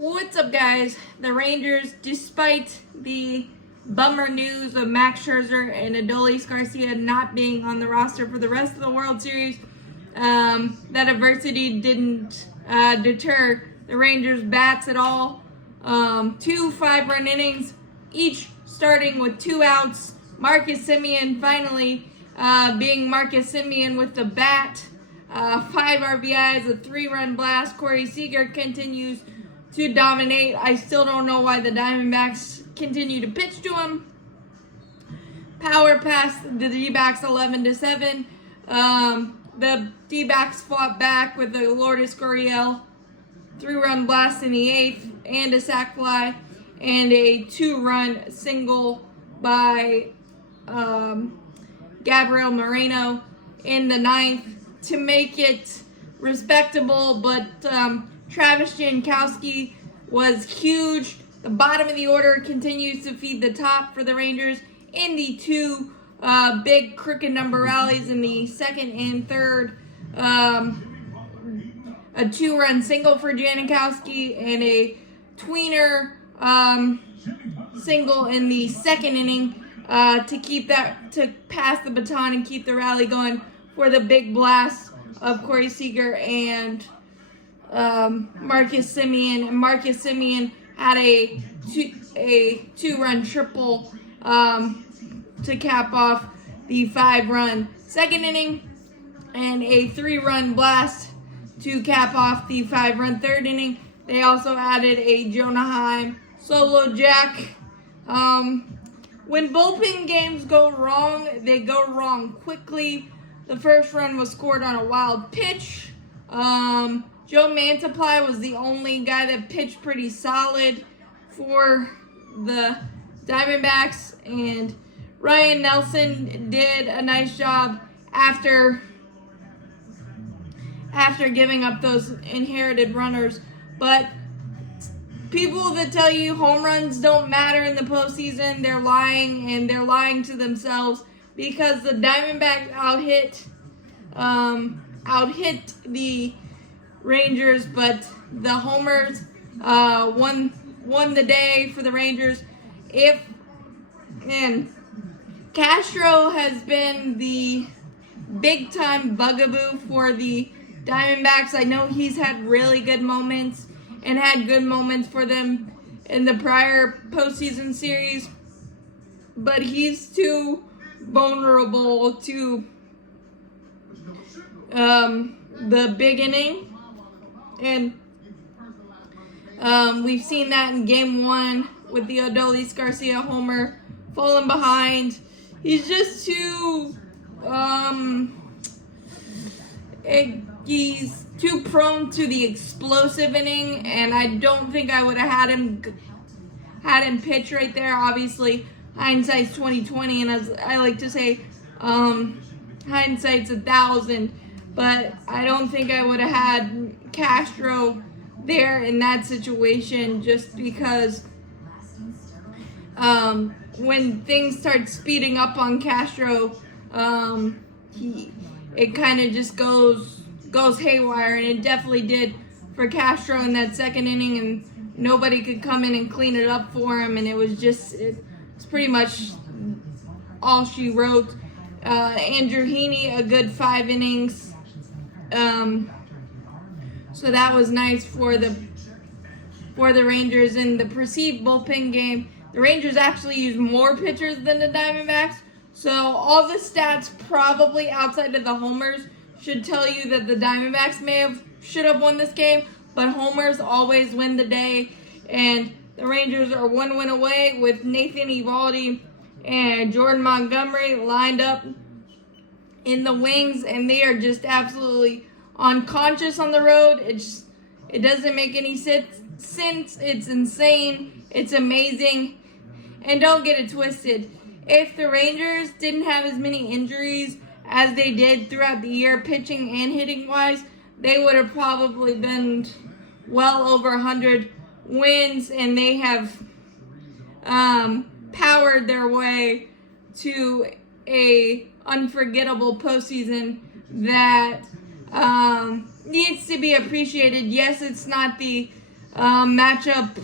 What's up, guys? The Rangers, despite the bummer news of Max Scherzer and Adolis Garcia not being on the roster for the rest of the World Series, that adversity didn't deter the Rangers' bats at all. 2 5-run innings, each starting with 2 outs. Marcus Semien finally being Marcus Semien with the bat. 5 RBIs, a 3-run blast. Corey Seager continues to dominate. I still don't know why the Diamondbacks continue to pitch to him. Power past the DBacks 11-7. The DBacks fought back with the Lourdes Gurriel 3-run blast in the 8th and a sac fly and a 2-run single by Gabriel Moreno in the 9th to make it respectable, but Travis Jankowski was huge. The bottom of the order continues to feed the top for the Rangers in the 2 big crooked number rallies in the 2nd and 3rd. A 2-run single for Jankowski and a tweener single in the 2nd inning to pass the baton and keep the rally going for the big blast of Corey Seager and Marcus Semien. And Marcus Semien had a 2-run triple to cap off the 5-run 2nd inning and a 3-run blast to cap off the 5-run 3rd inning. They also added a Jonah Heim solo jack. When bullpen games go wrong, they go wrong quickly. The first run was scored on a wild pitch. Joe Mantiply was the only guy that pitched pretty solid for the Diamondbacks, and Ryan Nelson did a nice job after giving up those inherited runners. But people that tell you home runs don't matter in the postseason, they're lying, and they're lying to themselves, because the Diamondbacks out-hit the Rangers, but the homers won the day for the Rangers. And Castro has been the big-time bugaboo for the Diamondbacks. I know he's had really good moments and had good moments for them in the prior postseason series, but he's too vulnerable to the big inning. And we've seen that in Game 1 with the Adolis Garcia homer, falling behind. He's just too he's too prone to the explosive inning, and I don't think I would have had him pitch right there. Obviously, hindsight's 20/20, and as I like to say, hindsight's 1,000. But I don't think I would have had Castro there in that situation, just because when things start speeding up on Castro, it kind of just goes haywire, and it definitely did for Castro in that 2nd inning, and nobody could come in and clean it up for him, and it's pretty much all she wrote. Andrew Heaney, a good 5 innings. So that was nice for the Rangers. In the perceived bullpen game, the Rangers actually used more pitchers than the Diamondbacks. So all the stats probably outside of the homers should tell you that the Diamondbacks should have won this game, but homers always win the day. And the Rangers are 1 win away with Nathan Eovaldi and Jordan Montgomery lined up in the wings, and they are just absolutely unconscious on the road. It doesn't make any sense. It's insane. It's amazing. And don't get it twisted. If the Rangers didn't have as many injuries as they did throughout the year, pitching and hitting wise, they would have probably been well over 100 wins, and they have powered their way to a unforgettable postseason that needs to be appreciated. Yes, it's not the matchup,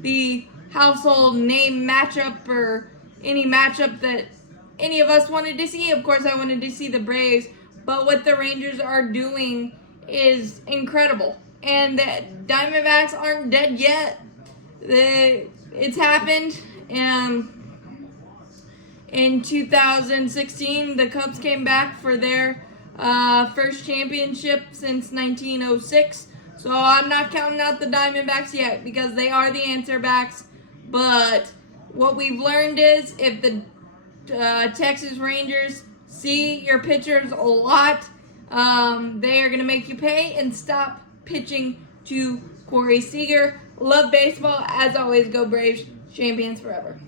the household name matchup, or any matchup that any of us wanted to see. Of course, I wanted to see the Braves, but what the Rangers are doing is incredible. And the Diamondbacks aren't dead yet. It's happened. In 2016, the Cubs came back for their first championship since 1906. So I'm not counting out the Diamondbacks yet because they are the answerbacks. But what we've learned is if the Texas Rangers see your pitchers a lot, they are going to make you pay and stop pitching to Corey Seager. Love baseball. As always, go Braves. Champions forever.